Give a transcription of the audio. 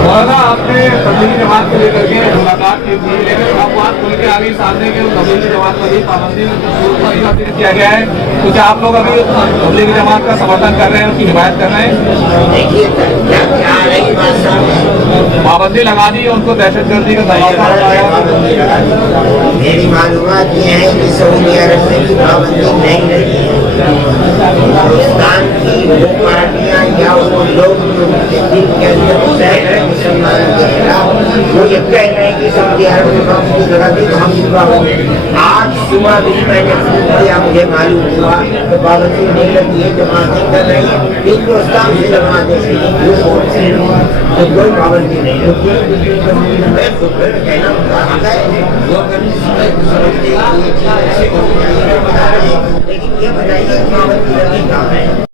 मौलाना आपने तबलीगी जमात को लेकर के मुलाकात की थी, लेकिन अब बात खुल के आ गई सामने के तबलीगी जमात पर ही पाबंदी किया गया है, तो क्या आप लोग अभी तबलीगी जमात का समर्थन कर रहे हैं, उसकी हिमायत कर रहे हैं? पाबंदी लगा दी है, उनको दहशतगर्दी का दरवाजा लगाया। मेरी मालूमात ये है कि सऊदी अरब में भी पाबंदी नहीं लगी है। हिंदुस्तान की वो पार्टियां या वो लोग जो दिल के अंदर मुस्तैद है मुसलमानों के खिलाफ, वो ये कह रहे हैं कि सऊदी अरब में पाबंदी लगा दी तो हम भी पाबंदी। आज सुबह भी मैंने फोन किया, मुझे मालूम हुआ तो पाबंदी नहीं लगी है, जमातें कर रही है, हिंदुस्तान से जमातें से वो बोल रहे हैं तो कोई पाबंदी नहीं लगी। कहना लेकिन ये बताइए पाबंदी लगी कहाँ है?